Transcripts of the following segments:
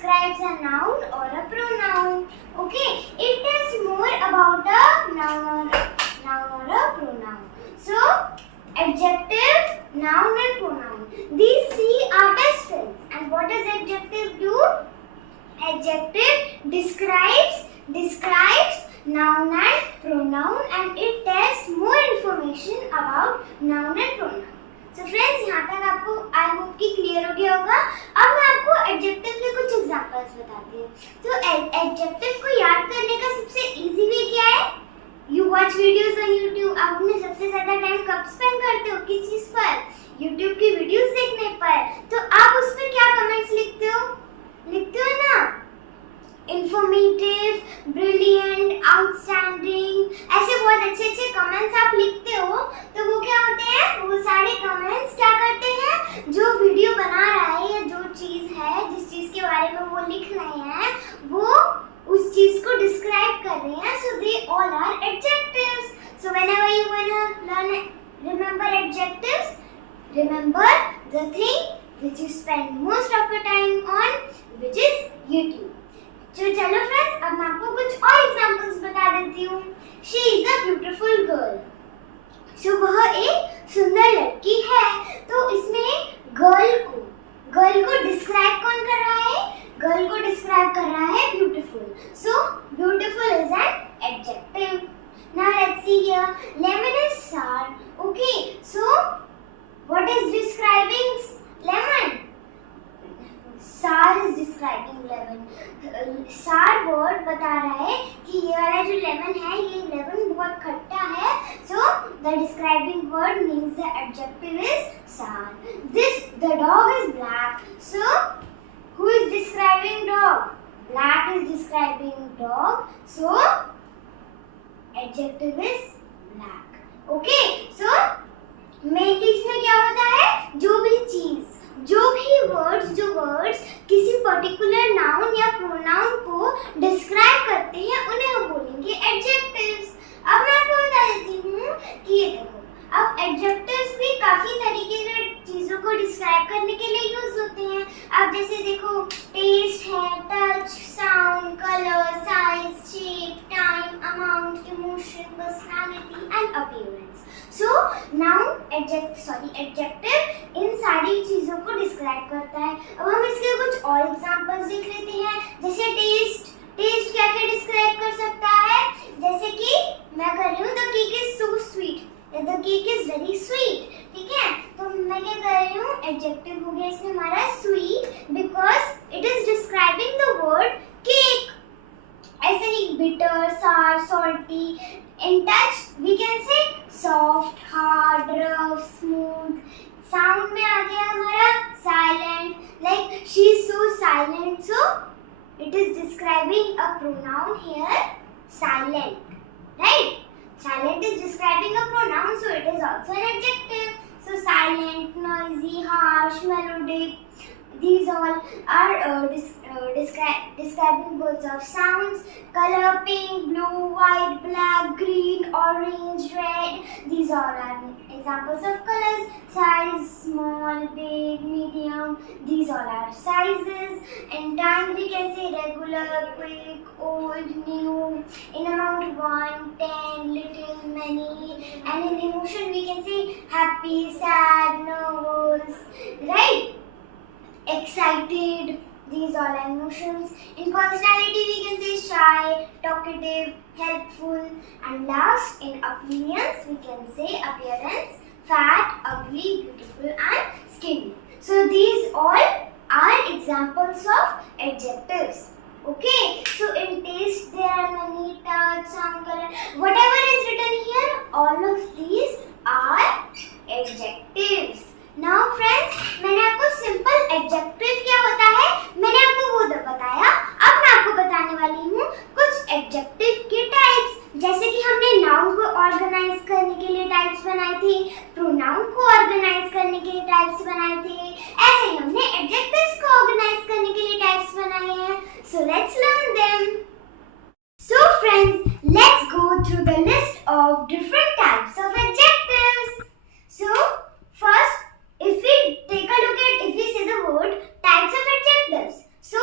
describes a noun or a pronoun. Okay, it tells more about a noun or a pronoun. So, adjective, noun and pronoun. These three are best friends. And what does adjective do? Adjective describes noun and pronoun, and it tells more information about noun and pronoun. So friends, यहाँ तक आपको I hope कि clear हो गया होगा. अब मैं आपको एडजेक्टिव के कुछ एग्जांपल्स बताती हूँ. तो एडजेक्टिव को याद करने का सबसे इजी वे क्या है? You watch videos on YouTube. आप अपने सबसे ज्यादा टाइम कब स्पेंड करते हो? किस चीज पर? यूट्यूब की वीडियोस देखने पर. तो आप उस पर क्या कमेंट्स लिखते हो ना? इंफॉर्मेटिव, ब्रिलियंट, आउटस्टैंडिंग, ऐसे बहुत अच्छे कमेंट्स आप लिखते हो. तो वो क्या होते हैं? वो सारे कमेंट्स क्या करते हैं? जो वीडियो बना रहा है या जो चीज है, जिस चीज के बारे में वो लिख रहे हैं, वो उस चीज को डिस्क्राइब कर रहे हैं. So they all are adjectives. So whenever you want to remember adjectives, remember the thing which you spend most of your time on, which is YouTube. तो चलो फ्रेंड्स, अब मैं आपको कुछ और एग्जांपल्स बता देती हूँ. She is a beautiful girl. So वह एक सुंदर लड़की है. तो इसमें गर्ल को डिस्क्राइब कौन कर रहा है? गर्ल को डिस्क्राइब कर रहा है beautiful. So beautiful is an adjective. Now let's see here. Lemon is sour. Okay, so what is describing lemon? Sour is describing lemon. Sour word बता रहा है कि ये वाला जो lemon है, ये lemon बहुत खट्टा है. So the describing word means the adjective is sour. The dog is black. So who is describing dog? Black is describing dog. So adjective is black. Okay. So mainly इसमें क्या होता है? जो भी वर्ड्स किसी पर्टिकुलर नाउन या pronoun को describe करते हैं, उन्हें हम बोलेंगे एडजेक्टिव्स. अब मैं आपको बता देती हूँ कि ये देखो, अब एडजेक्टिव्स भी काफी तरीके के चीजों को डिस्क्राइब करने के लिए यूज होते हैं. अब जैसे देखो, टेस्ट है, touch, sound, colour, size, shape, time, amount, emotion, personality and appearance. So noun, adjective इन सारी चीजों को डिस्क्राइब करता है. अब हम इसके कुछ और एग्जांपल्स देख लेते हैं. जैसे टेस्ट क्या क्या डिस्क्राइब कर सकता है? जैसे कि मैं कर रही हूँ, the cake is so sweet. The cake is very sweet. ठीक है, तो मैं क्या कर रही हूँ? एडजेक्टिव हो गया इसमें हमारा sweet, because it is describing the word cake. ऐसे ही bitter, sour, salty. In touch we can say soft, hard, rough, smooth. Sound में आ गया हमारा silent. Like she is so silent. So it is describing a pronoun here, silent. Right? Silent is describing a pronoun, so it is also an adjective. So silent, noisy, harsh, melodic. These all are describing words of sounds. Color: pink, blue, white, black, green, orange, red. These all are examples of colors. Size: small, big, medium. These all are sizes. In time we can say regular, quick, old, new. In amount: 1, 10, little, many. And in emotion we can say happy, sad, nervous. Right? Excited. These all are emotions. In personality we can say shy, talkative, helpful. And last, in opinions we can say appearance: fat, ugly, beautiful and skinny. So these all are examples of adjectives. Okay, so in taste there are many: touch, sound, color. Whatever is written here, all of these are adjectives. Now friends, मैंने आपको simple adjective क्या होता है मैंने आपको वो बताया. अब मैं आपको बताने वाली हूँ कुछ एडजेक्टिव के टाइप्स. जैसे कि हमने नाउन को ऑर्गेनाइज करने के लिए टाइप्स बनाए थे, प्रोनाउन को ऑर्गेनाइज करने के लिए टाइप्स बनाए थे, ऐसे ही हमने एडजेक्टिव्स को ऑर्गेनाइज करने के लिए टाइप्स बनाए हैं. So let's learn them. So friends, let's go through the list of different types of adjectives. So first, if we take a look at, if we say the word types of adjectives, so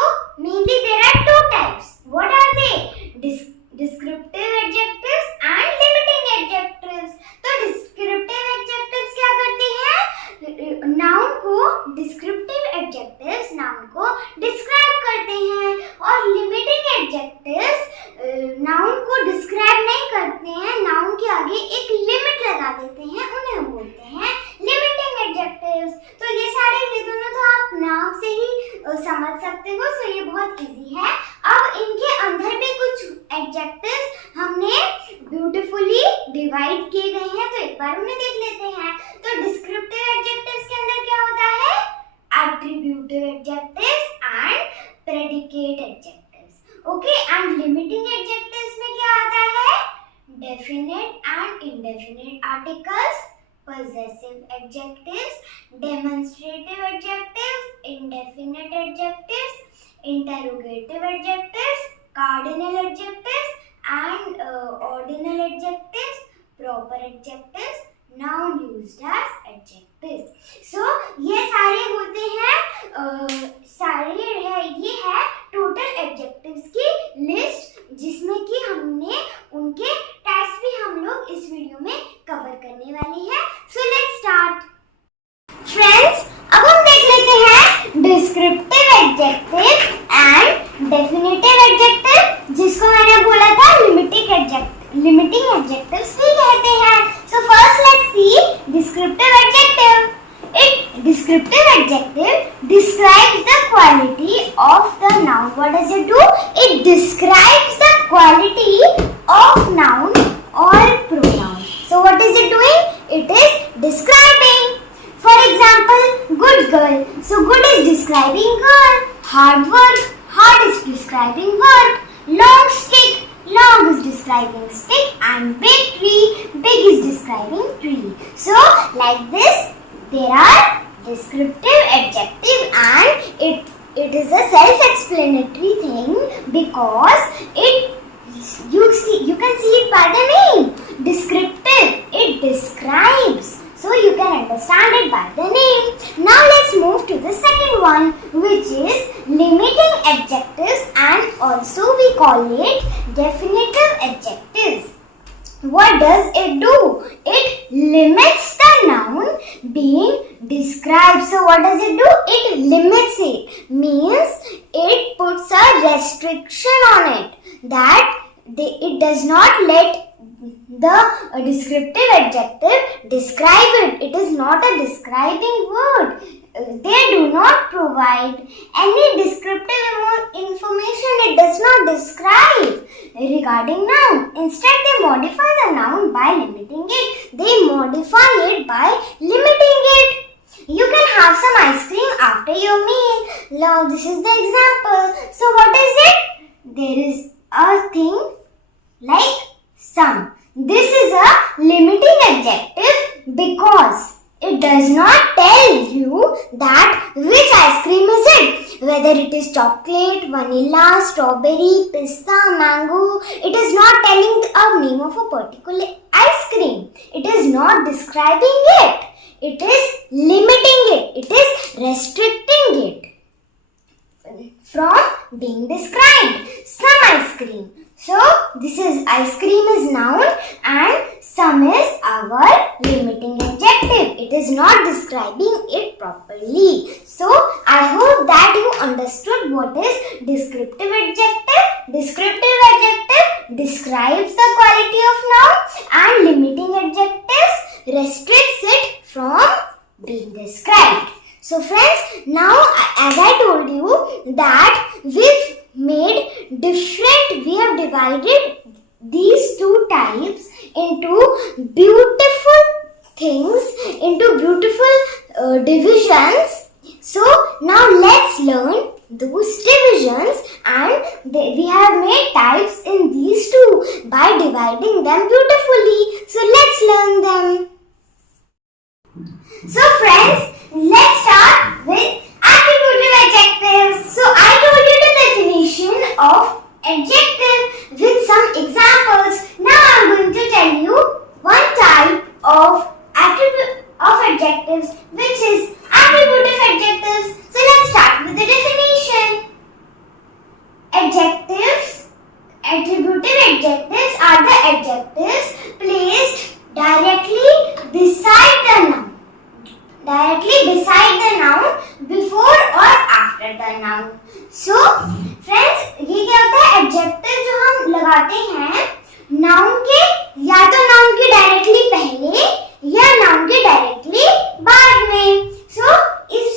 descriptive adjectives noun को describe करते हैं और limiting adjectives noun को describe नहीं करते हैं, noun के आगे एक लिमिट लगा देते हैं, उन्हें हम बोलते हैं लिमिटिंग एडजेक्टिव्स। तो ये दोनों तो आप नाम से ही समझ सकते हो, सो ये बहुत इजी है। अब इनके अंदर भी कुछ एडजेक्टिव्स हमने ब्यूटीफुली डिवाइड किए गए हैं, तो एक बार उन्हें देख लेते हैं। तो डिस्क्रिप्टिव एडजेक्टिव्स के अंदर क्या होता है? Attributive adjectives and predicate adjectives. Okay, and limiting adjectives में क्या आता है? Definite and indefinite articles, possessive adjectives, demonstrative adjectives, indefinite adjectives, interrogative adjectives, cardinal adjectives and ordinal adjectives, proper adjectives, noun used as adjectives. So ये सारे होते हैं ये है टोटल एडजेक्टिव्स की लिस्ट, जिसमें कि हमने उनके टाइप्स भी हम लोग इस वीडियो में कवर करने वाले हैं। So let's start. फ्रेंड्स, अब हम देख लेते हैं descriptive adjective and definitive adjective, जिसको मैंने बोला था लिमिटिंग एडजेक्टिव्स भी कहते हैं। So first let's see descriptive adjective. Descriptive adjective describes the quality of the noun. What does it do? It describes the quality of noun or pronoun. So what is it doing? It is describing. For example, good girl. So good is describing girl. Hard work. Hard is describing work. Long stick. Long is describing stick. And big tree. Big is describing tree. So like this, there are descriptive adjective and it is a self-explanatory thing because you can see it by the name. Descriptive, it describes, so you can understand it by the name. Now let's move to the second one, which is limiting adjectives, and also we call it definitive adjectives. What does it do? It limits the noun being described. So what does it do? It limits it. Means it puts a restriction on it, that it does not let the descriptive adjective describe it. It is not a describing word. They do not provide any descriptive information. It does not describe regarding noun. Instead, they modify the noun by limiting it. They modify it by limiting it. You can have some ice cream after your meal. Now, this is the example. So, what is it? There is a thing like some. This is a limiting adjective because it does not tell you that which ice cream is it, whether it is chocolate, vanilla, strawberry, pista, mango. It is not telling a name of a particular ice cream. It is not describing it. It is limiting it. It is restricting it from being described. Some ice cream. So this is ice cream is noun and some is our limiting adjective. It is not describing it properly. So I hope that you understood what is descriptive adjective. Descriptive adjective describes the quality of noun and limiting adjectives restricts it from being described. So friends, now as I told you that we have divided these two types into beautiful things, into beautiful divisions. So now let's learn those divisions, and we have made types in these two by dividing them beautifully. So let's learn them. So friends, let's start with attributive adjectives. So I told you the definition of adjective with some examples. Now I am going to tell you one type of adjectives, which is attributive adjectives. So let's start with the definition. Attributive adjectives are the adjectives placed directly beside the noun before or after the noun. So friends, ये क्या होता है, adjective जो हम लगाते हैं noun के, या तो noun के डायरेक्टली पहले या noun के डायरेक्टली बाद में. So इस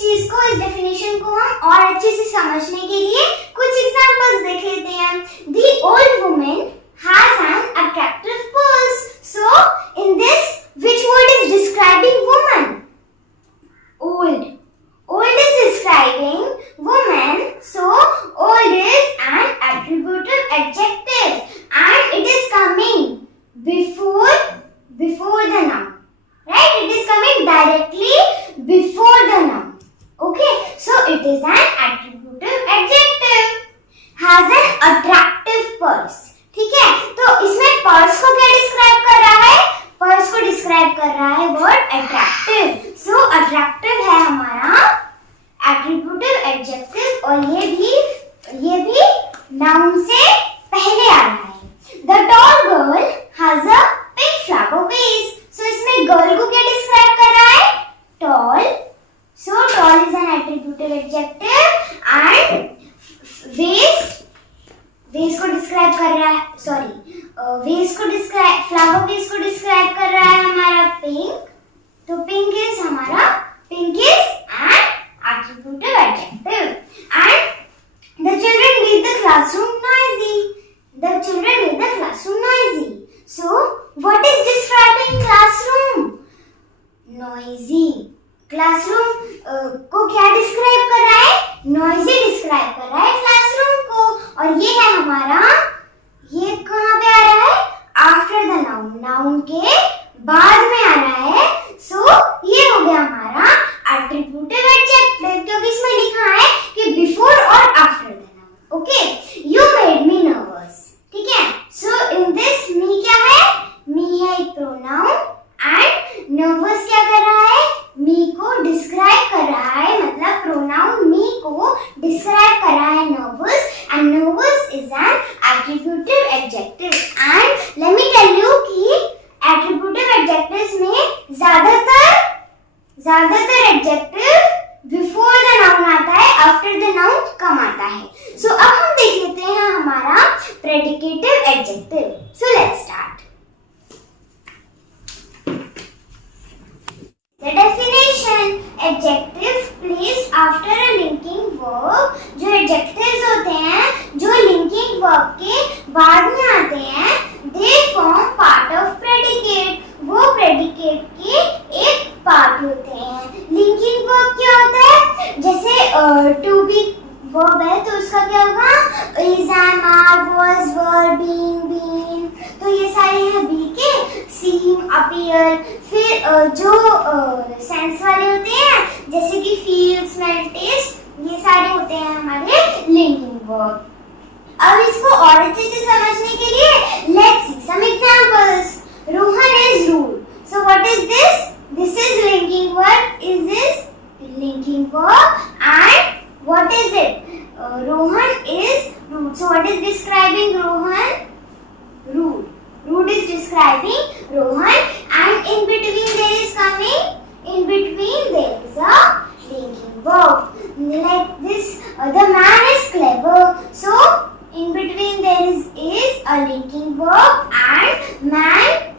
चीज को, इस डेफिनेशन को हम और अच्छे से समझने के लिए कुछ एग्जांपल्स देख लेते हैं. The old woman has an attractive purse. So in this, which word is describing woman? Old. Old is describing woman. So old is an attributive adjective and it is coming before the noun. Right? It is coming directly before the noun. Okay, so it is an attributive adjective. Has an attractive purse. ठीक है, तो इसमें purse को क्या describe कर रहा है? Purse को डिस्क्राइब कर रहा है वर्ड अट्रैक्टिव. सो अट्रैक्टिव है हमारा एट्रिब्यूटिव एडजेक्टिव और ये भी नाउन से पहले आ रहा है. The tall girl has a pink flower vase. So इसमें गर्ल को क्या डिस्क्राइब कर रहा है? Tall. So tall is an attributive adjective and vase को डिस्क्राइब कर रहा है, फ्लावर वेस को डिस्क्राइब कर रहा है हमारा पिंक. तो pink is an attributive adjective. And the children made the classroom noisy. So what is describing classroom? Noisy. Classroom को क्या डिस्क्राइब कर रहा है? नॉइजी डिस्क्राइब कर रहा है क्लासरूम को. और ये है हमारा, ये कहाँ पे आ रहा है? After the noun. नाउन के बाद में आ रहा है. सो ये हो गया हमारा एट्रिब्यूटिव एडजेक्टिव, क्योंकि इसमें लिखा है कि बिफोर और after the noun. Okay, you made me nervous. ठीक है, सो इन दिस मी क्या है? मी है एक प्रोनाउन एंड नर्वस क्या कर रहा है? मी को डिस्क्राइब कर रहा है, मतलब प्रोनाउन मी को डिस्क्राइब कर रहा है nervous, and nervous is an attributive adjective. And let me tell you कि एट्रिब्यूटिव एडजेक्टिव्स में ज्यादातर एडजेक्टिव बिफोर द नाउन आता है, आफ्टर द नाउन कम आता है. सो अब हम देख लेते हैं हमारा predicative adjective. So let's start. The definition: adjective placed after a linking verb. जो adjectives होते हैं जो linking verb के बाद में आते हैं, they form part of predicate. वो predicate के एक part होते हैं. linking verb क्या होता है? जैसे to be verb है तो उसका क्या होगा? is, am, are, was, were, been. तो ये सारे हैं be के. seem, appear. फिर जो सेंस वाले होते हैं जैसे कि feel, smell, taste, ये सारे होते हैं हमारे linking verb. अब इसको और अच्छे से समझने के लिए let's see some examples. Rohan is rude. So what is this? This is linking verb. Is this linking verb? And what is it? Rohan is rude. So what is describing Rohan? Rude. Rude is describing Rohan, and in between there is a linking verb. Like this, the man is clever. So in between there is a linking verb, and man.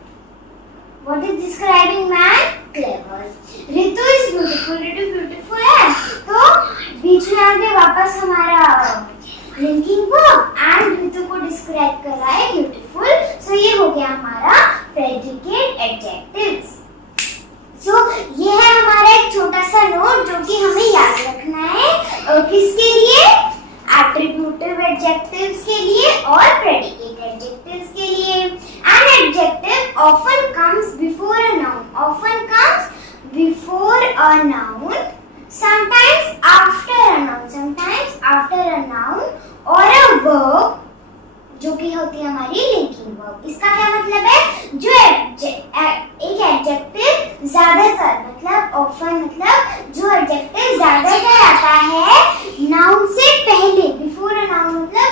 What is describing man? Clever. Ritu is beautiful. Ritu beautiful है. तो बीच में आके वापस हमारा linking verb and ऋतु को describe कर रहा है ब्यूटीफुल. सो ये हो गया हमारा प्रेडिकेट एडजेक्टिव्स. सो ये है हमारा एक छोटा सा नोट जो कि हमें याद रखना है. किसके लिए? एट्रिब्यूटिव एडजेक्टिव्स के लिए और प्रेडिकेट एडजेक्टिव्स के लिए. An adjective often comes before a noun. Often comes before a noun. sometimes after a noun or a verb जो कि होती है हमारी linking verb. इसका क्या मतलब है? जो एक एडजेक्टिव ज्यादातर मतलब ऑफन मतलब जो एडजेक्टिव ज्यादातर आता है नाउन से पहले. बिफोर अ नाउन मतलब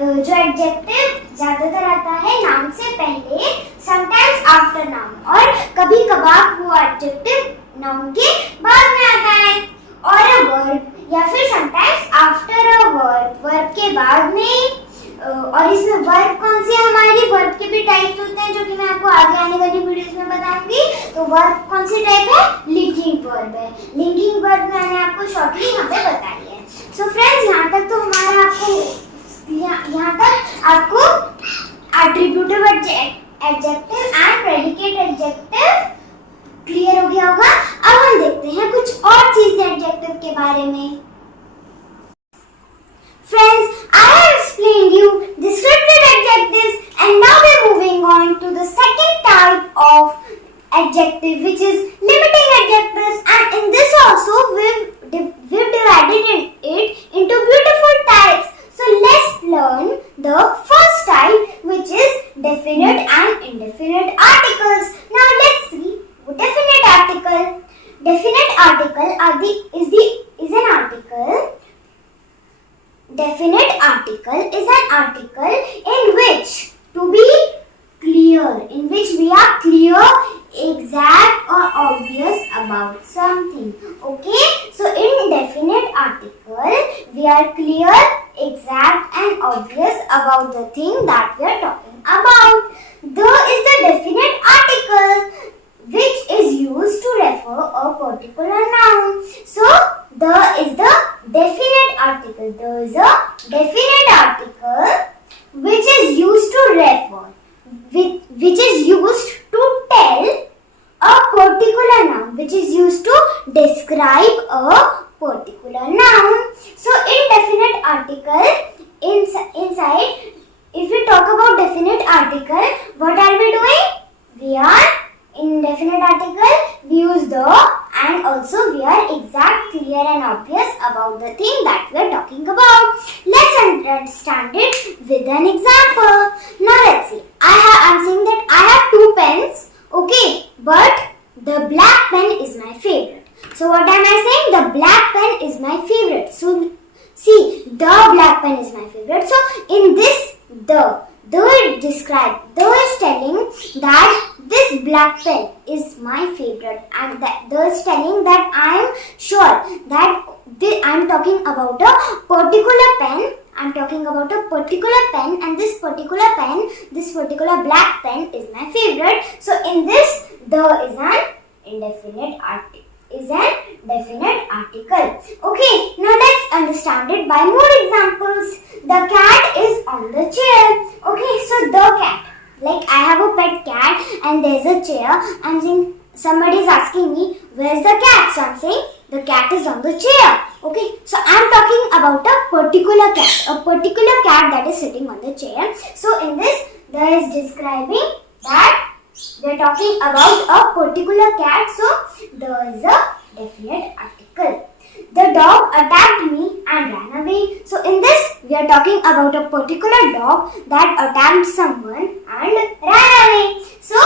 जो एडजेक्टिव ज्यादातर आता है नाउन से पहले. sometimes after noun, और कभी कभार वो adjective noun के बाद में आता है, और a verb या फिर sometimes after a verb के बाद में। और इसमें वर्ब कौन सी है हमारी? वर्ब के भी टाइप्स होते हैं जो कि मैं आपको आगे आने वाली वीडियोस में बताऊंगी। तो वर्ब कौन सी टाइप है? लिंकिंग वर्ब है। लिंकिंग वर्ब मैंने आपको शॉर्टली यहाँ पे बताई है। सो फ्रेंड्स, यहाँ तक तो हमारा यहाँ तक आपको attributive adjective and predicate adjective clear हो गया होगा। अब हम देखते हैं कुछ और चीजें एडजेक्टिव के बारे में। Friends, I have explained you descriptive adjectives, and now we are moving on to the second type of adjective, which is limiting adjectives. And in this also we've divided it into beautiful types. So let's learn the first type, which is definite and indefinite articles. Now let's see definite article. Definite article is an article. Definite article is an article in which we are clear, exact or obvious about something. Okay, so in definite article we are clear, exact and obvious about the thing that we are talking about. The is the definite article which is used to refer a particular noun. So the is the definite article. There is a definite article which is used to refer, which is used to tell a particular noun, which is used to describe a particular noun. So indefinite article inside, if we talk about definite article, what are we doing? We are in definite article, we use the, and also we are exact, clear and obvious about the thing that we are talking about. Let's understand it with an example. Now let's see. I'm saying that I have two pens, okay, but the black pen is my favorite. So what am I saying? The black pen is my favorite. So see, the black pen is my favorite. So in this, the is telling that this black pen is my favorite, and the is telling that I am sure that I am talking about a particular pen. I am talking about a particular pen, and this particular black pen is my favorite. So in this, the is an indefinite article. Definite article. Okay, now let's understand it by more examples. The cat is on the chair. Okay, so the cat. Like I have a pet cat and there's a chair. I'm saying, somebody is asking me, where's the cat? So I'm saying the cat is on the chair. Okay, so I'm talking about a particular cat that is sitting on the chair. So in this, there is describing that we are talking about a particular cat. So there is a definite article. The dog attacked me and ran away. So in this, we are talking about a particular dog that attacked someone and ran away. So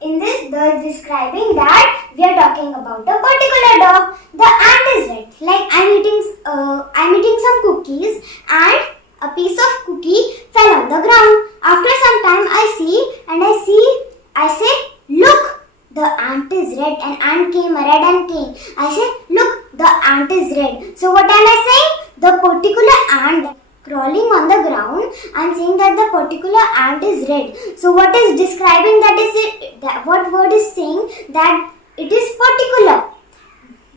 in this, they is describing that we are talking about a particular dog. The ant is red. Like I'm eating some cookies and a piece of cookie fell on the ground. After some time, I say, look. The ant is red, and ant came, a red ant came. I say, look, the ant is red. So what am I saying? The particular ant crawling on the ground, I am saying that the particular ant is red. So what is describing that is it? What word is saying that it is particular?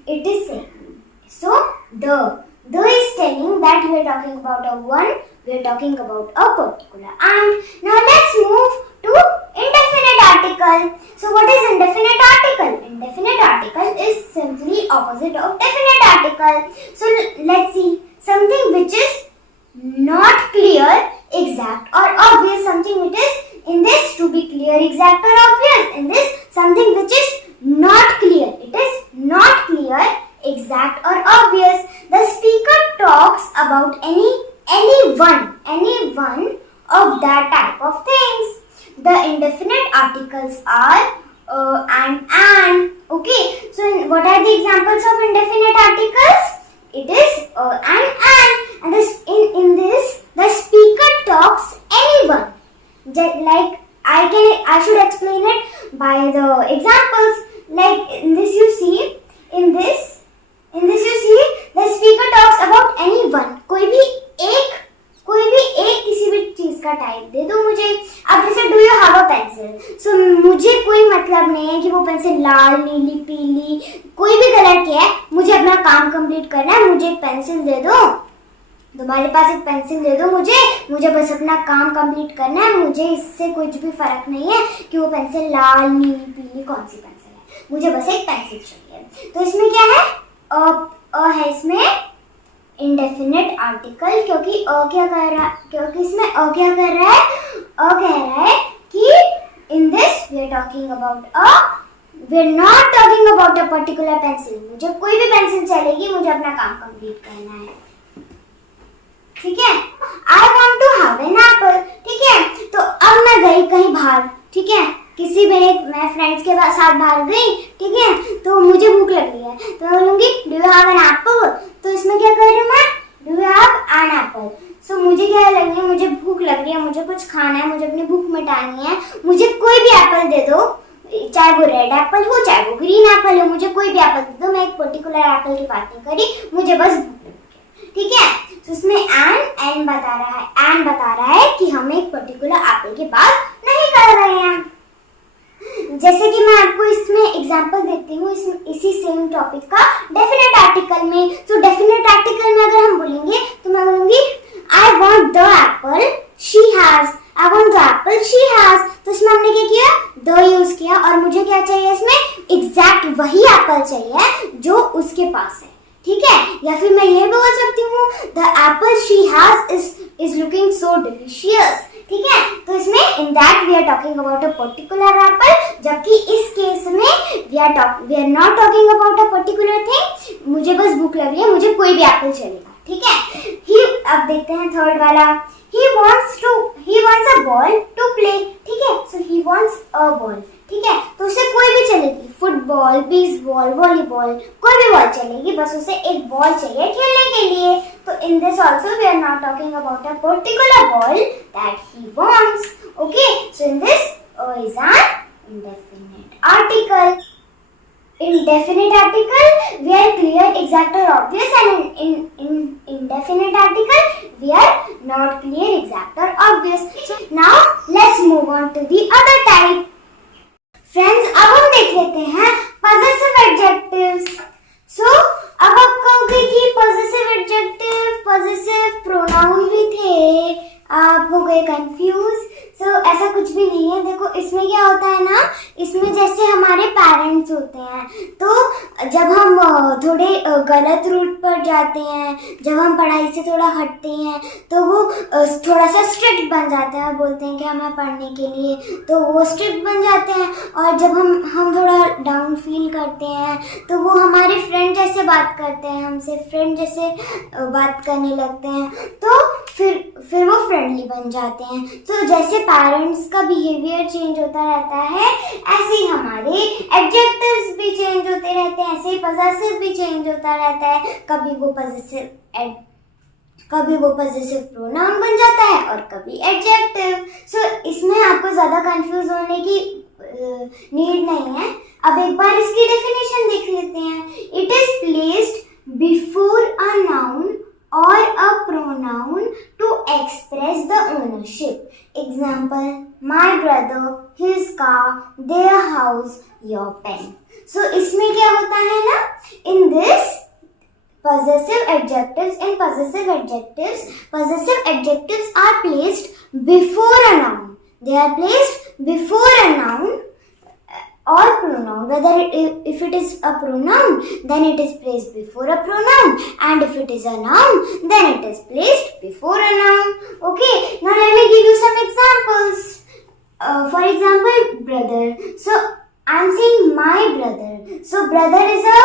It is saying. So the is telling that we are talking about a one. We are talking about a particular ant. Now let's move to indefinite article. So what is indefinite article? Indefinite article is simply opposite of definite article. So let's see, something which is not clear, exact or obvious. Something which is in this to be clear, exact or obvious. In this, something which is not clear. It is not clear, exact or obvious. The speaker talks about any one of that type of things. The indefinite articles are and. Okay, so what are the examples of indefinite articles? It is and this in this the speaker talks anyone. Like I should explain it by the examples. Like in this you see, in this you see the speaker talks about anyone. कोई भी एक किसी भी चीज का type दे दो मुझे. अब जैसे do you have a pencil, so मुझे कोई मतलब नहीं है कि वो पेंसिल लाल, नीली, पीली, कोई भी कलर की है. मुझे अपना काम कंप्लीट करना है. मुझे एक पेंसिल दे दो, तुम्हारे पास एक पेंसिल दे दो मुझे बस अपना काम कंप्लीट करना है. मुझे इससे कुछ भी फर्क नहीं है कि वो पेंसिल लाल, नीली, पीली कौन सी पेंसिल है. मुझे बस एक पेंसिल चाहिए. तो इसमें क्या है, अ है इसमें इंडेफिनिट आर्टिकल, क्योंकि इसमें अ क्या कर रहा है, अ कह रहा है कि in this we are talking about we are not talking about a particular pencil. मुझे कोई भी पेंसिल चलेगी, मुझे अपना काम कंप्लीट करना है. ठीक है. I want to have an apple. ठीक है. तो अब मैं गई कहीं बाहर. ठीक है. मैं फ्रेंड्स के साथ बाहर गई. ठीक है. तो मुझे भूख लग रही है, तो मैं बोलूंगी do you have an apple. तो इसमें क्या कर रही हूँ मैं, do you have an apple. So मुझे क्या लग रही है, मुझे भूख लग रही है, मुझे कुछ खाना है, मुझे अपनी भूख मिटानी है. मुझे कोई भी एप्पल दे दो, चाहे वो रेड एप्पल हो, चाहे वो ग्रीन एप्पल हो, मुझे कोई भी एप्पल दे दो. मैं एक पर्टिकुलर एप्पल की बात नहीं करी, मुझे बस. ठीक है. तो इसमें एन बता रहा है कि हम एक पर्टिकुलर एप्पल की बात नहीं कर रहे हैं. जैसे कि मैं आपको इसमें एग्जांपल देती हूँ इसी सेम टॉपिक का डेफिनेट आर्टिकल में. तो डेफिनेट आर्टिकल में अगर हम बोलेंगे तो मैं बोलूंगी I want the apple she has. I want the apple she has. तो इसमें हमने क्या किया, द यूज किया. और मुझे क्या चाहिए, इसमें एग्जैक्ट वही एप्पल चाहिए जो उसके पास है. ठीक है. या फिर मैं ये बोल सकती हूँ the apple she has is looking so delicious. ठीक है. तो इसमें in that we are talking about a particular apple, जबकि इस केस में we are not talking about a particular thing. मुझे बस भूख लग रही है, मुझे कोई भी एप्पल चलेगा. ठीक है. अब देखते हैं थर्ड वाला. he wants a ball to play. ठीक है. so he wants a ball. ठीक है. तो उसे कोई भी चलेगी, फुटबॉल, बेसबॉल, वॉलीबॉल, कोई भी बॉल चलेगी, बस उसे एक बॉल चाहिए खेलने के लिए. तो in this also we are not talking about a particular ball that he wants. Okay. So in this is an indefinite article. In definite article we are clear, exact or obvious, and in indefinite article we are not clear, exact or obvious. So now let's move on to the other type. Friends, अब हम देख लेते हैं possessive adjectives. So अब आप कहोगे कि possessive adjective, possessive pronoun भी थे, आप हो गए कंफ्यूज. सो ऐसा कुछ भी नहीं है. देखो इसमें क्या होता है ना, इसमें जैसे हमारे पेरेंट्स होते हैं, तो जब हम थोड़े गलत रूट पर जाते हैं, जब हम पढ़ाई से थोड़ा हटते हैं, तो वो थोड़ा सा स्ट्रिक्ट बन जाते हैं. बोलते हैं कि हमें पढ़ने के लिए, तो वो स्ट्रिक्ट बन जाते हैं. और जब हम थोड़ा डाउन फील करते हैं, तो वो हमारे फ्रेंड जैसे बात करते हैं, हमसे फ्रेंड जैसे बात करने लगते हैं. तो फिर वो फ्रेंडली बन जाते हैं. तो जैसे पेरेंट्स का बिहेवियर चेंज होता रहता है, ऐसे ही हमारे एडजेक्टिव्स भी चेंज होते रहते हैं, ऐसे ही पॉजेसिव भी चेंज होता रहता है. कभी वो पॉजेसिव प्रोनाउन बन जाता है और कभी एडजेक्टिव. सो इसमें आपको ज्यादा कंफ्यूज होने की नीड नहीं है. अब एक बार इसकी डेफिनेशन देख लेते हैं. It is placed before a noun or a pronoun to express the ownership. Example, my brother, his car, their house, your pen. So इसमें क्या होता है ना, in this possessive adjectives are placed before a noun. They are placed before a noun or pronoun. Whether if it is a pronoun, then it is placed before a pronoun, and if it is a noun, then it is placed before a noun. Okay. Now let me give you some examples. For example, brother. So I am saying my brother. So brother is a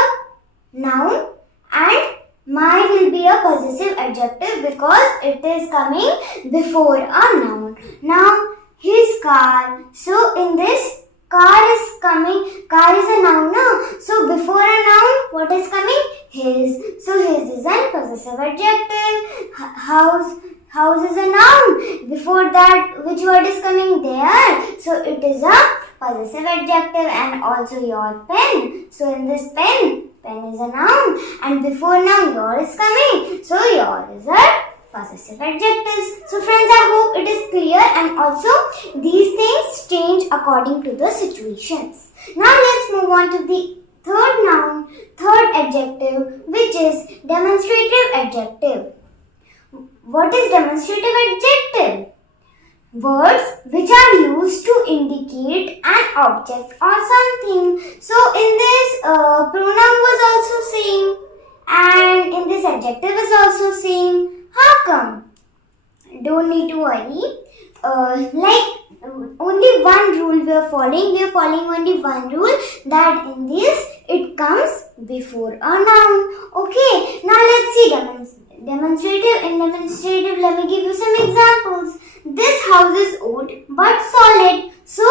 noun and my will be a possessive adjective because it is coming before a noun. Now his car. So in this, car is a noun now. So before a noun, what is coming? His. So his is a possessive adjective. House is a noun. Before that, which word is coming there? So it is a possessive adjective. And also your pen. So in this pen is a noun. And before noun, your is coming. So your is a possessive adjectives. So friends, I hope it is clear, and also these things change according to the situations. Now let's move on to the third noun, third adjective, which is demonstrative adjective. What is demonstrative adjective? Words which are used to indicate an object or something. So in this pronoun was also same, and in this adjective is also same. How come? Don't need to worry. Only one rule we are following. We are following only one rule, that in this it comes before a noun. Okay. Now let's see demonstrative. In demonstrative, let me give you some examples. This house is old but solid. So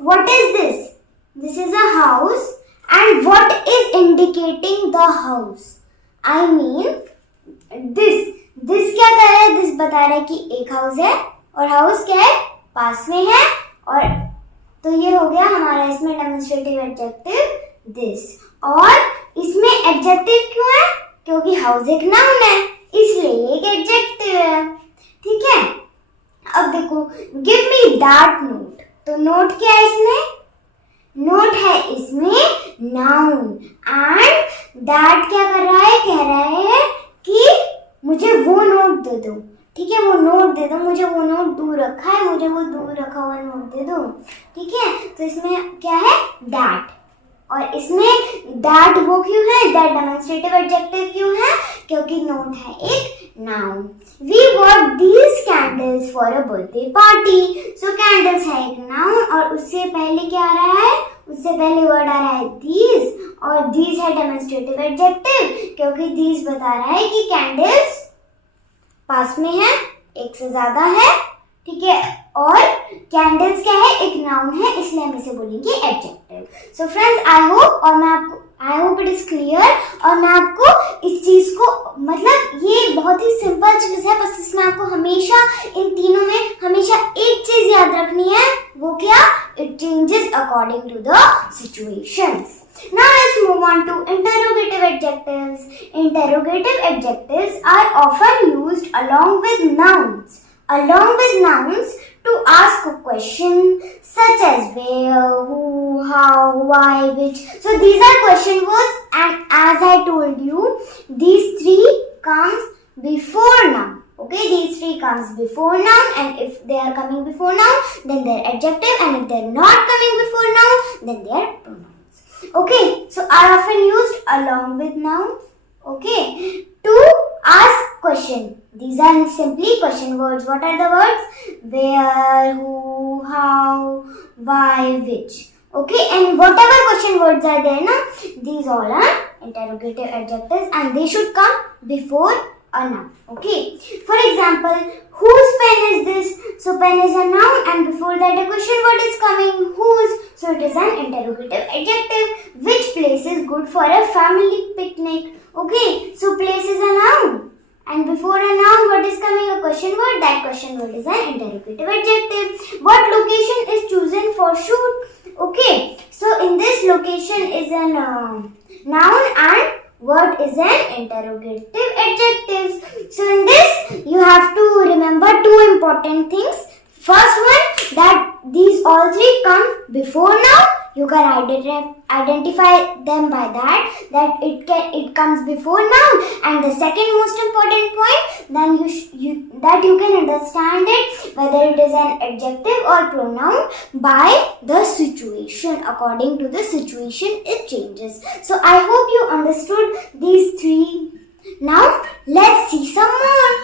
what is this? This is a house, and what is indicating the house? I mean this क्या कर रहा है? This बता रहा है कि एक house है, और हाउस क्या है? पास में है. और तो ये हो गया हमारा इसमें डेमोन्स्ट्रेटिव एडजेक्टिव दिस. और इसमें एडजेक्टिव क्यों है? क्योंकि हाउस एक नाउन है, इसलिए एक एडजेक्टिव है. ठीक है. अब देखो, गिव मी दैट नोट. तो नोट क्या है इसमें? नोट है इसमें नाउन. एंड दैट क्या कर रहा है? कह रहा है कि मुझे वो नोट दे दो. ठीक है, वो नोट दे दो. मुझे वो नोट दूर रखा है, मुझे वो दूर रखा हुआ नोट दे दो. ठीक है. तो इसमें क्या है? दैट. और इसमें दैट वो क्यों है? दैट डेमोन्स्ट्रेटिव एडजेक्टिव क्यों है? क्योंकि नोट है एक noun. We bought these candles for a birthday party. So candles है एक नाउन, और उससे पहले क्या आ रहा है? उससे पहले वर्ड आ रहा है दीज, और दीज है डेमोन्स्ट्रेटिव एडजेक्टिव, क्योंकि दीज बता रहा है कि कैंडल्स पास में है, एक से ज्यादा है. ठीक है. और कैंडल्स क्या है? एक नाउन है, इसलिए हम इसे बोलेंगे adjective. So friends, I hope it is clear. और मैं आपको इस चीज को, मतलब ये बहुत ही सिंपल चीज है, बस इसमें आपको हमेशा इन तीनों में हमेशा एक चीज याद रखनी है. वो क्या? It changes according to the situations. Now let's move on to interrogative adjectives. Interrogative adjectives are often used along with nouns. Along with nouns to ask a question such as where, who, how, why, which. So these are question words, and as I told you, these three comes before noun. Okay, these three comes before noun, and if they are coming before noun, then they are adjective, and if they are not coming before noun, then they are pronoun. Okay, so are often used along with nouns. Okay, to ask question. These are simply question words. What are the words? Where, who, how, why, which. Okay, and whatever question words are there, na, these all are interrogative adjectives, and they should come before a noun. Okay, for example, whose pen is this? So pen is a noun, and before that a question word is coming, whose. So it is an interrogative adjective. Which place is good for a family picnic? Okay, so place is a noun, and before a noun what is coming? A question word. That question word is an interrogative adjective. What location is chosen for shoot? Okay, so in this location is a noun, and what is an interrogative adjective. So in this you have to remember two important things. First one, that these all three come before noun. You can identify them by that it comes before noun. And the second most important point, then you can understand it whether it is an adjective or pronoun by the situation. According to the situation, it changes. So I hope you understood these three. Now let's see some more.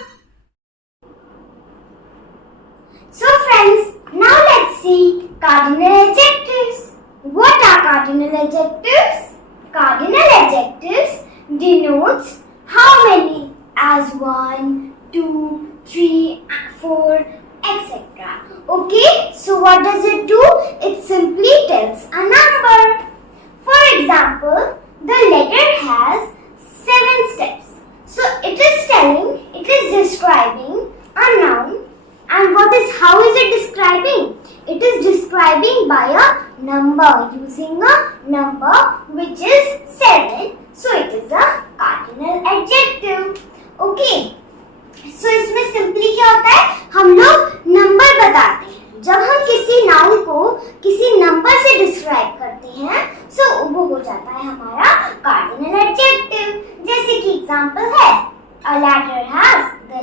So friends, now let's see cardinal adjectives. What are cardinal adjectives? Cardinal adjectives denotes how many, as 1, 2, 3, 4, etc. Okay, so what does it do? It simply tells a number. For example, the letter has 7 steps. So it is describing a noun. number, using a number which is 7. So it is a cardinal adjective. Okay. So इसमें simply क्या होता है, हम लोग number बताते हैं. जब हम किसी नाउन को किसी नंबर से डिस्क्राइब करते हैं, सो वो हो जाता है हमारा कार्डिनल एडजेक्टिव. जैसे कि एग्जांपल है, the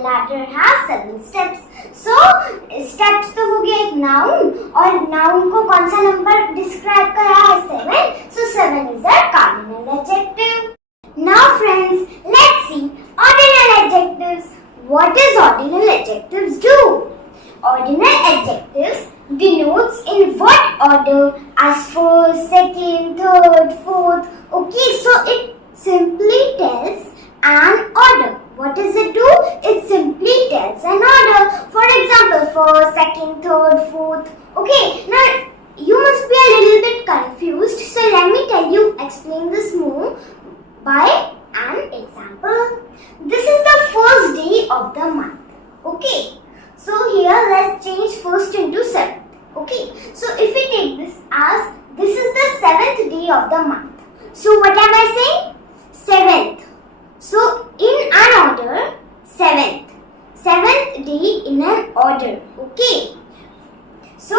ladder has 7 steps. So steps तो हो गया एक नाउन, और नाउन को कौन सा नंबर डिस्क्राइब कर रहा है, 7. So 7 is a cardinal adjective. Now friends, let's see ordinal adjectives. What does ordinal adjectives do? Ordinal adjectives denotes in what order, as first, second, third, fourth. Okay, so it simply tells an order. What does it do? It simply tells an order. For example, first, second, third, fourth. Okay, now you must be a little bit confused. So let me explain this more by an example. This is the first day of the month. Okay. So here let's change first into 7th. Okay. So if we take this as this is the 7th day of the month. So what am I saying? 7th. So in an order, 7th. 7th day in an order. Okay. So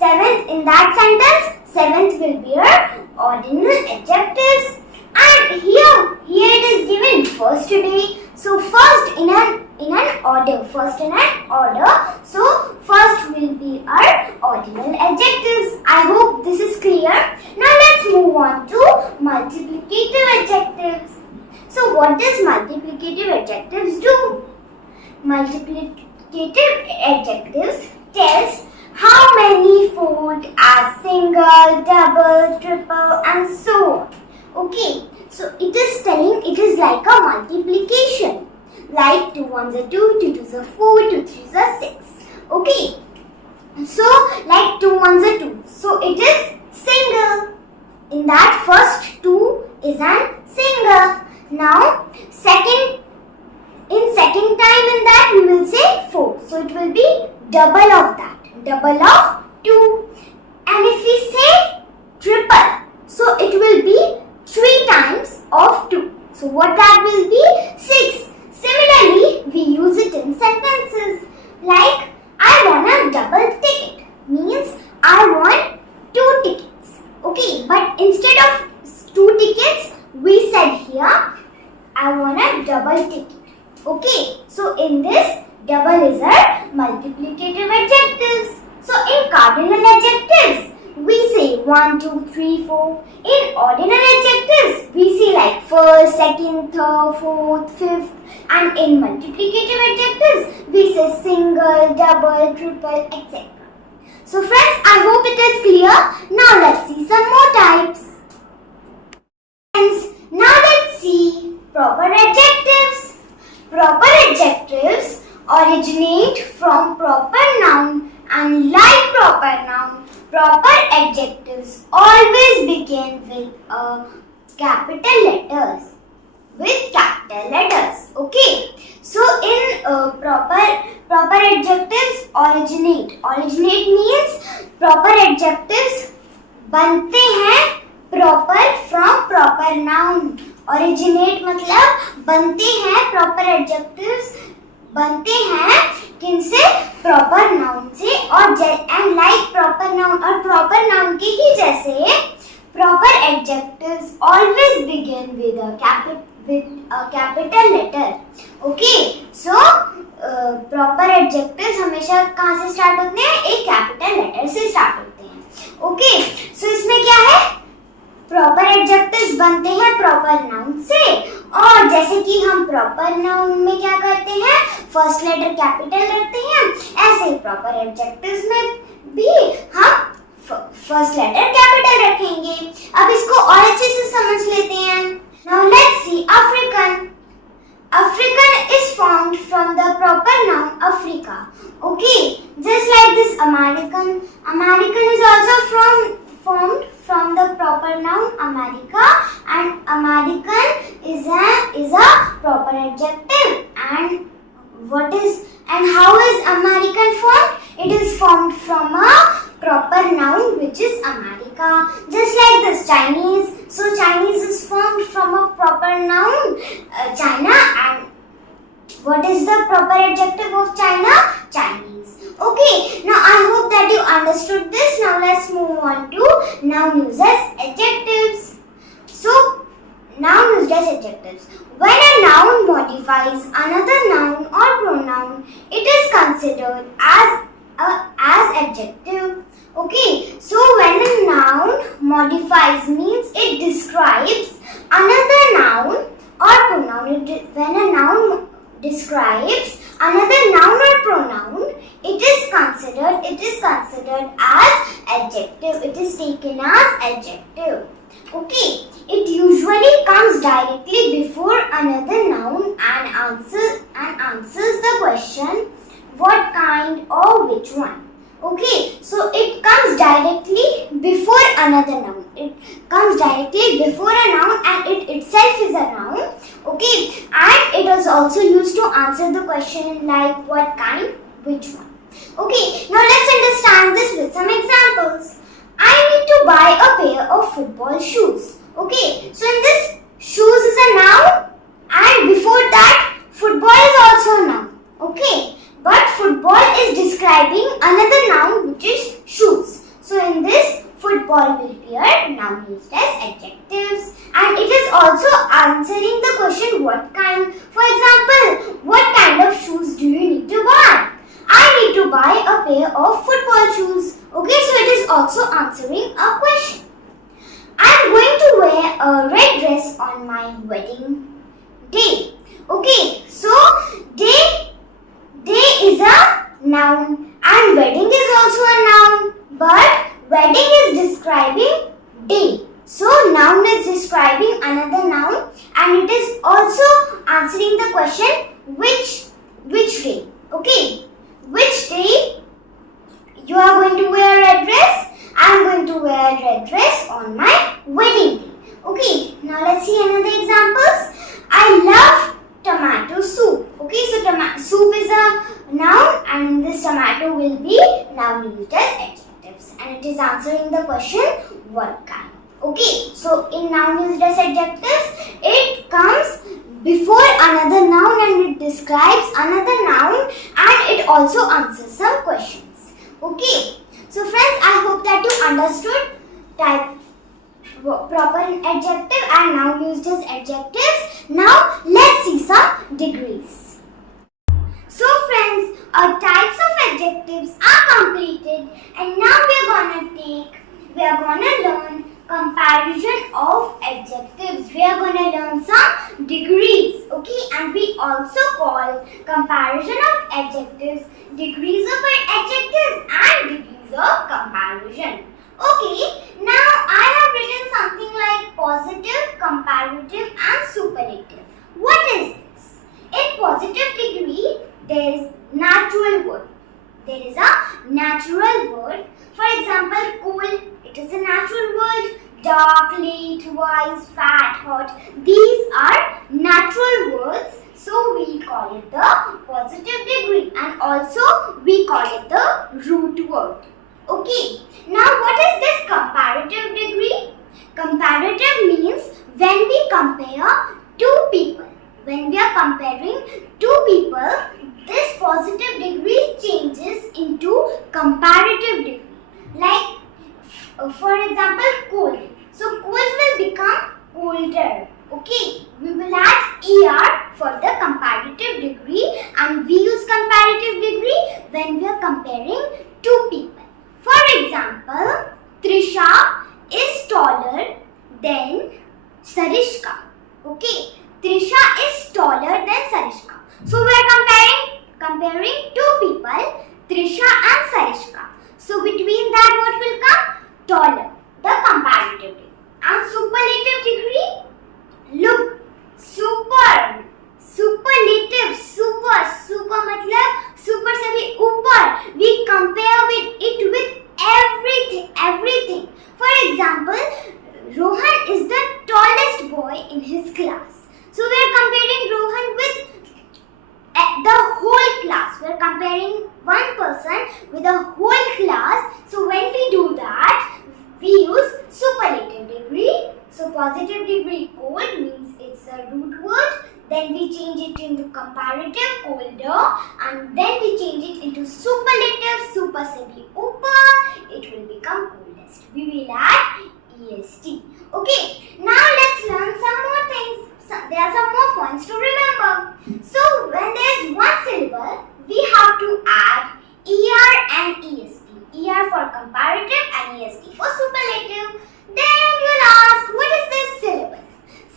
7th in that sentence, 7th will be our ordinal adjectives. And here it is given first day. So first in an order. First in an order. So first will be our ordinal adjectives. I hope this is clear. Now let's move on to multiplicative adjectives. So what does multiplicative adjectives do? Multiplicative adjectives tells how many fold as single, double, triple and so on. Okay, so it is telling, it is like a multiplication. Like 2 ones are 2, 2 twos are 4, 2 threes are 6. Okay, so like 2 ones are 2. So it is single. In that first 2 is an single. Now second time in that we will say 4. So it will be double of that. Double of 2. And if we say triple, so it will be 3 times of 2. So what that will be? 6. Similarly, we use it in sentences. Like, I want a double ticket. Means, I want 2 tickets. Okay, but instead of 2 tickets, we said here, I want a double ticket. Okay, so in this, double is our multiplicative adjectives. So in cardinal adjectives, we say 1, 2, 3, 4. In ordinal adjectives, we say like first, second, third, fourth, fifth. And in multiplicative adjectives, we say single, double, triple, etc. So friends, I hope it is clear. Now let's see some more types. Friends, now let's see proper adjectives. Proper adjectives originate from proper noun, and like proper noun, proper adjectives always begin with capital letters. Okay. So in proper adjectives originate. Originate means proper adjectives बनते हैं proper from proper noun. Originate मतलब बनते हैं proper adjectives बनते हैं किनसे? Proper noun से. और एंड लाइक प्रॉपर नाउन और प्रॉपर नाउन के ही जैसे proper adjectives always begin with a capital letter. Okay, so proper adjectives हमेशा कहाँ से स्टार्ट होते हैं? एक कैपिटल लेटर से स्टार्ट होते हैं. ओके, सो इसमें क्या है? प्रॉपर एडजेक्टिव्स बनते हैं प्रॉपर नाउन से. और जैसे कि हम प्रॉपर नाउन में क्या करते हैं? फर्स्ट लेटर कैपिटल रखते हैं. ऐसे ही प्रॉपर एडजेक्टिव्स में भी हम फर्स्ट लेटर कैपिटल रखेंगे. अब इसको और अच्छे से समझ लेते हैं. Now let's see African. African is formed from the proper noun Africa. Okay, just like this American. American is also formed from the proper noun America, and American is a proper adjective. And how is American formed? It is formed from a proper noun which is American. America. Just like this, Chinese. So Chinese is formed from a proper noun, China, and what is the proper adjective of China? Chinese. Okay, now I hope that you understood this. Now let's move on to noun used as adjectives. So, noun used as adjectives. When a noun modifies another noun or pronoun, it is considered as adjective. Okay, so when a noun modifies means it describes another noun or pronoun. When a noun describes another noun or pronoun, it is considered as adjective. It is taken as adjective. Okay, it usually comes directly before another noun and answers the question what kind or which one. Okay, so it comes directly before another noun. It comes directly before a noun and it itself is a noun. Okay, and it is also used to answer the question like what kind, which one. Okay, now let's understand this with some examples. I need to buy a pair of football shoes. Okay, so in this, shoes is a noun and before that, football is also a noun. Okay, but football is describing another noun which is shoes. So in this, football will be a noun used as adjectives, and it is also answering the question what kind. For example, what kind of shoes do you need to buy? I need to buy a pair of football shoes. Okay, so it is also answering a question. I am going to wear a red dress on my wedding day. Okay, so day is a noun and wedding is also a noun, but wedding is describing day. So noun is describing another noun and it is also answering the question which day. Okay, which day you are going to wear a red dress? I am going to wear a red dress on my wedding day. Okay, now let's see another examples. I love tomato soup. Okay, so soup is a noun and this tomato will be noun used as adjectives and it is answering the question what kind. Okay, so in noun used as adjectives, it comes before another noun and it describes another noun and it also answers some questions. Okay, so friends, I hope that you understood proper adjective and noun used as adjectives. Now let's see some degrees. So friends, our types of adjectives are completed and now we are gonna learn comparison of adjectives. We are going to learn some degrees. Okay, and we also call comparison of adjectives degrees of adjectives and degrees of comparison. Okay, now I have written something like positive, comparative and superlative. What is this? In positive degree, there is natural word. There is a natural word. For example, cool. It is a natural word. Dark, late, wise, fat, hot. These are natural words. So we call it the positive degree and also we call it the root word. Okay. Now what is this comparative degree? Comparative means when we compare two people. When we are comparing two people, this positive degree changes into comparative degree. Like for example, cold. So cold will become colder. Okay, we will add er for the comparative degree and we use comparative degree when we are comparing two people. For example, Trisha is taller than Sarishka. Okay, Trisha is taller than Sarishka. So we are comparing two people, Trisha and Sarishka. So between that what will come? Taller, the comparative degree. And superlative degree, look, super, superlative, super matlab super se bhi upar. We compare it with everything. For example, Rohan is the tallest boy in his class. So we are comparing Rohan with the whole class. We are comparing one person with the whole class. So when we do that, we use positive degree cold means it's a root word. Then we change it into comparative, colder, and then we change it into superlative, super se bhi upar, it will become coldest. We will add est. Okay, now let's learn some more things. There are some more points to remember. So when there is one syllable, we have to add er and est. Er for comparative and est for superlative. Then you'll ask, what is this syllable?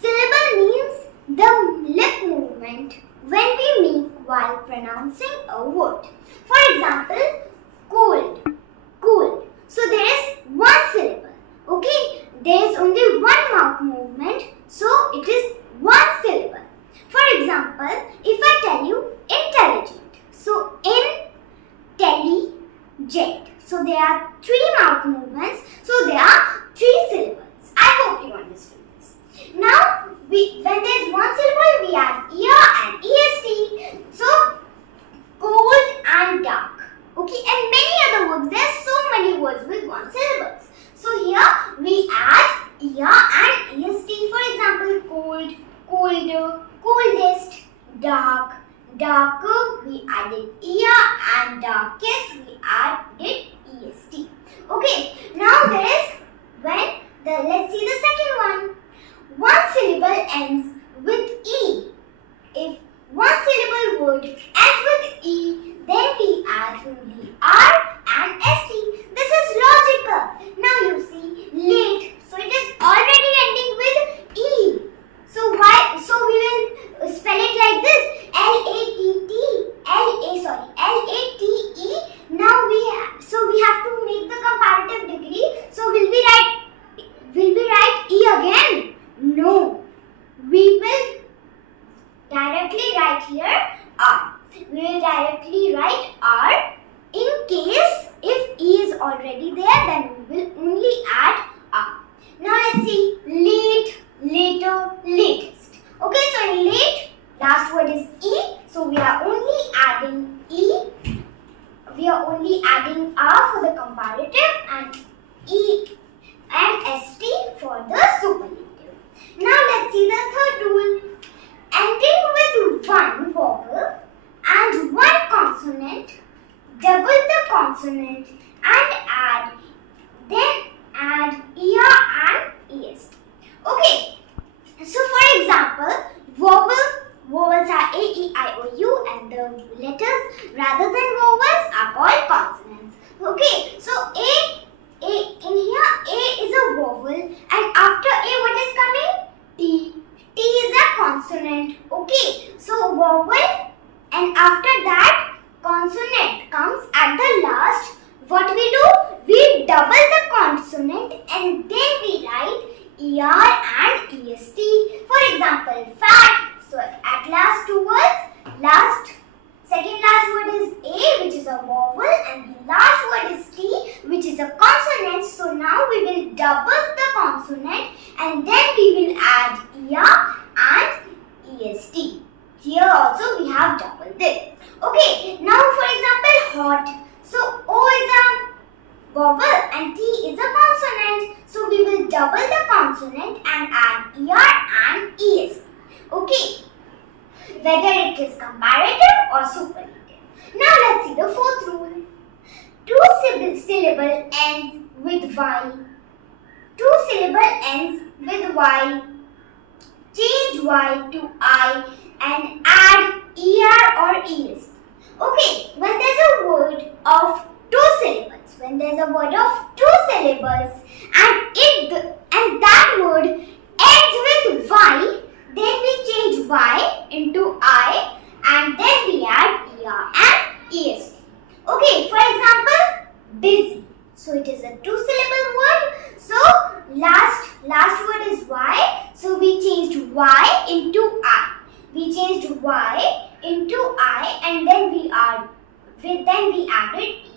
Syllable means the lip movement when we make while pronouncing a word. For example, cold, cold. So there is one syllable. Okay, there is only one mouth movement, so it is one syllable. For example, if I tell you intelligent, so intelligent. So there are three mouth movements, so there are three syllables. I hope you understood this. Now, when there is one syllable, we add er and est. So, cold and dark. Okay, and many other words. There are so many words with one syllable. So here we add er and est. For example, cold, colder, coldest, dark, darker. We added er, and darkest we added est. Okay, now there is let's see the second one. One syllable ends with e. If one syllable word ends with e, then we add only r and st. This is logical. Now you see late. So it is already ending with e. So we will spell it like this: L-A-T-E. Now we have to make the comparative degree. So will we write e again? No. We will directly write here r. We will directly write r. In case if e is already there, then we will only add r. Now let's see late, later, latest. Okay, so in late, last word is e. So we are only adding e. We are only adding r for the comparative and e and st for the superlative. Now let's see the third rule. Ending with one vowel and one consonant, double the consonant and then add er and est. Okay, so for example, vowels are a, e, I, o, u, and the letters rather than vowels are called consonants. Okay, so in here a is a vowel, and after a what is coming? T. T is a consonant. Okay, so vowel, and after that consonant comes at the last. What we do? We double the consonant and then we write er and est. For example, fat. So at last two words, second last word is a, which is a vowel, and the last word is t, which is a consonant. So now we will double the consonant and then we will add er and est. Here also we have doubled it. Okay, now for example, hot. So o is a vowel and t is a consonant. So we will double the consonant and add er and est. Okay, whether it is comparative or superlative. Now let's see the fourth rule. Two syllable ends with y. Two syllable ends with y. Change y to I and add er or est. Okay, when there's a word of two syllables, and that word ends with y, then we change y into I and then we add er and est. Okay, for example, busy. So it is a two-syllable word. So last word is y. So we changed y into I. We changed y into I and then we added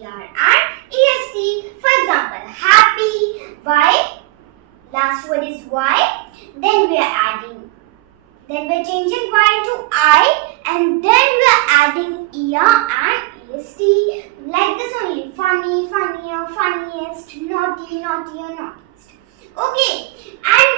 er and est. For example, happy, y. Last word is y. Then we're changing y to I and then we're adding er and est. Like this only. Funny, funnier, funniest, naughty, naughtier, naughtiest. Okay. And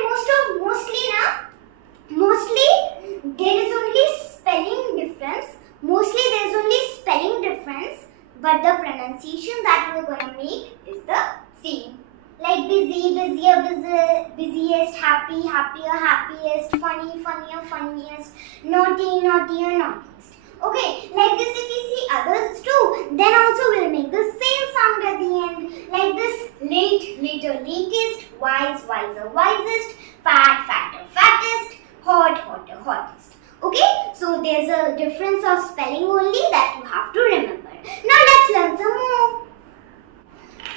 happy, happier, happiest, funny, funnier, funniest, naughty, naughtier, naughtiest. Okay, like this if we see others too, then also we'll make the same sound at the end. Like this, late, later, latest, wise, wiser, wisest, fat, fatter, fattest, hot, hotter, hottest. Okay, so there's a difference of spelling only that you have to remember. Now let's learn some more.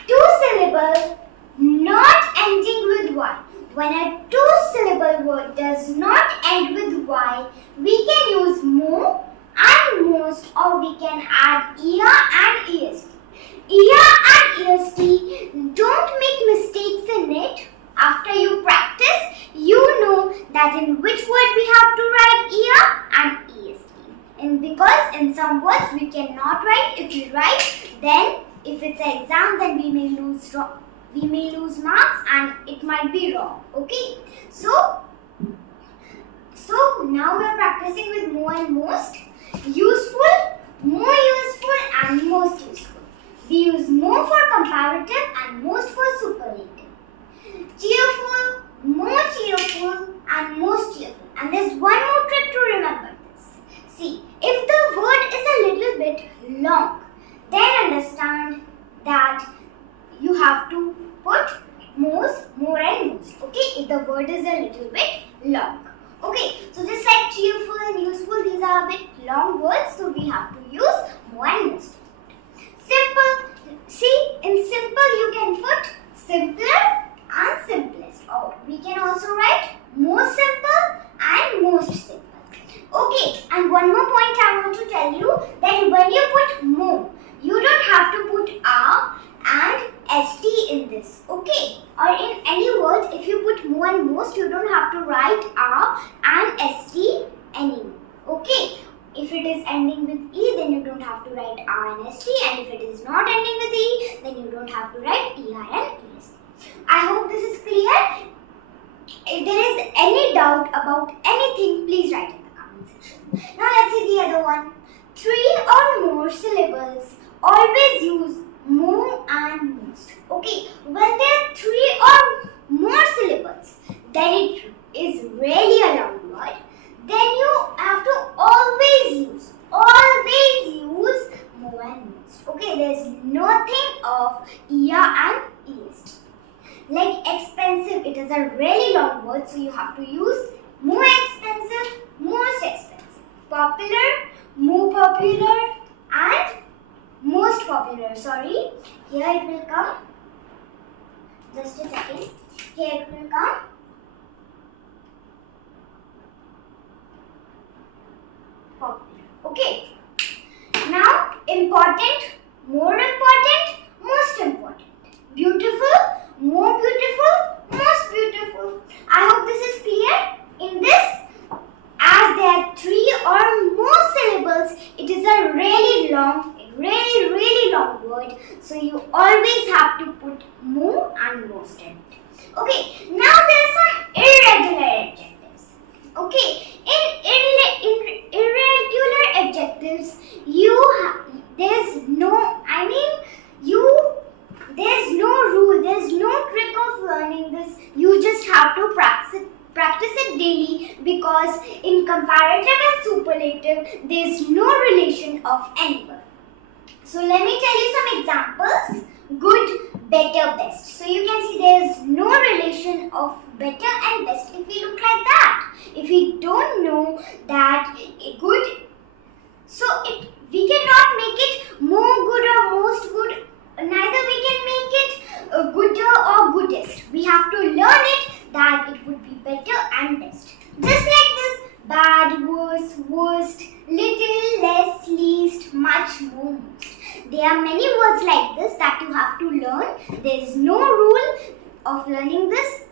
Two-syllable, not ending with Y. When a two-syllable word does not end with Y, we can use more and most, or we can add ear and est. Ear and est, don't make mistakes in it. After you practice, you know that in which word we have to write ear and est. And because in some words we cannot write, if we write, then if it's an exam, then we may lose marks and it might be wrong. Okay, so now we are practicing with more and most. Useful, more useful and most useful. We use more for comparative and most for superlative. Cheerful, more cheerful and most cheerful. And there's one more trick to remember this. See, if the word is a little bit long, then understand that you have to put most, more and most. Okay, if the word is a little bit long. Okay, so just like cheerful and useful, these are a bit long words, so we have to use more and most. Simple. See, in simple you can put simpler and simplest. Or we can also write more simple and most simple. Okay, and one more point I want to tell you, that when you put more, you don't have to put R and ST in this. Okay, or in any word, if you put more and most, you don't have to write R and ST anymore. Okay, if it is ending with E, then you don't have to write R and ST, and if it is not ending with E, then you don't have to write ER and EST. I hope this is clear. If there is any doubt about anything, please write in the comment section. Now let's see the other one. 3 or more syllables. Always use more and most. Okay, when there are 3 or more syllables, then it is really a long word. Then you have to always use more and most. Okay, there's nothing of ER and EST. Like expensive, it is a really long word, so you have to use more expensive, most expensive. Popular, more popular and most popular. Sorry, here it will come. Just a second. Here it will come. Popular. Okay. Now, important, more important, most important. Beautiful, more beautiful, most beautiful. I hope this is clear. In this, as there are 3 or more syllables, it is a really long word. So you always have to put more and most in it. Okay, now there are some irregular adjectives. Okay, in irregular adjectives, there's no rule, there's no trick of learning this. You just have to practice it daily, because in comparative and superlative, there's no relation of any word. So let me tell you some examples. Good, better, best. So you can see there's no relation of better and best if we look like that. If we don't know that good, so we cannot make it more good or most good. Neither we can make it gooder or goodest. We have to learn it that it would be better and best. Just like this, bad, worse, worst, little, less, least, much, more, most. There are many words like this that you have to learn. There is no rule of learning this,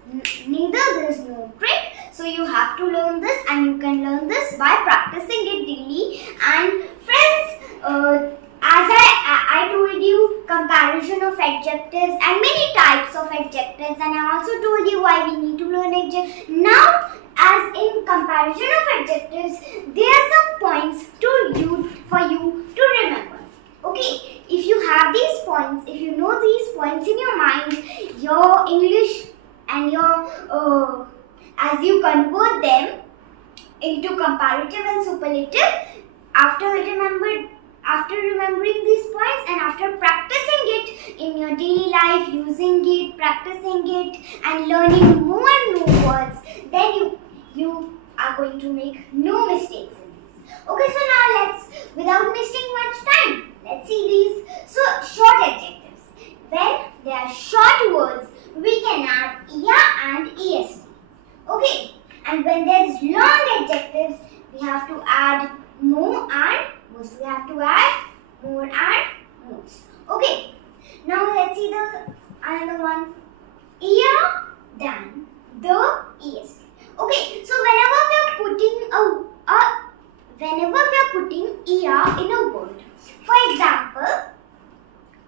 neither there is no trick. So you have to learn this, and you can learn this by practicing it daily. And friends, as I told you, comparison of adjectives and many types of adjectives, and I also told you why we need to learn adjectives. Now, as in comparison of adjectives, there are some points for you to remember. Okay, if you have these points, if you know these points in your mind, your English and your as you convert them into comparative and superlative, after remembering these points and after practicing it in your daily life, using it, practicing it and learning more and more words, then you are going to make no mistakes in these. Okay, so now without wasting much time, let's see these. So, short adjectives. When they are short words, we can add ia and est. Okay, and when there's long adjectives, we have to add more and most. We have to add more and most. Okay, now let's see another one. Ear, than, the, est. Okay, so whenever we are putting ear in a word, for example,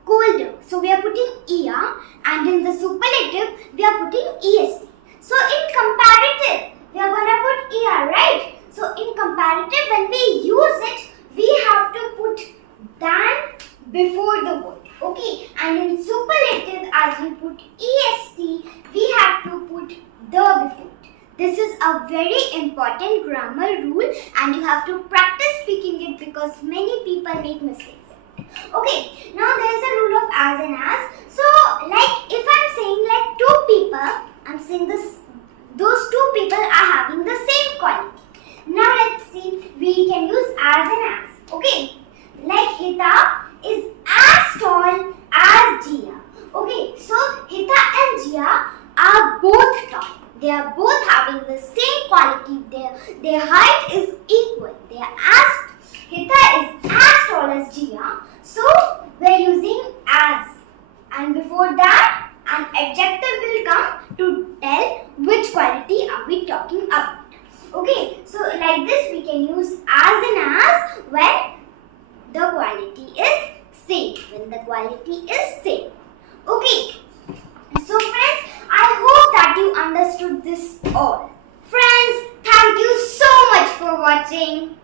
colder. So we are putting ear, and in the superlative we are putting est. So in comparative, we are gonna put ear, right? So in comparative, when we use it, we have to put than before the word. Okay, and in superlative, as we put est, we have to put the before it. This is a very important grammar rule, and you have to practice speaking it because many people make mistakes. Okay, now there is a rule of as and as. So, like if I'm saying like two people, I'm saying those two people are having the same quality. Now let's see, we can use as and as. Okay, like Hita is as tall as Jia. Okay, so Hita and Jia are both tall. They are both having the same quality. Their height is equal. Hita is as tall as Jia. So we are using as, and before that an adjective will come to tell which quality are we talking about. Okay, so like this we can use as and as when the quality is same. Okay, so friends, I hope that you understood this all. Friends, thank you so much for watching.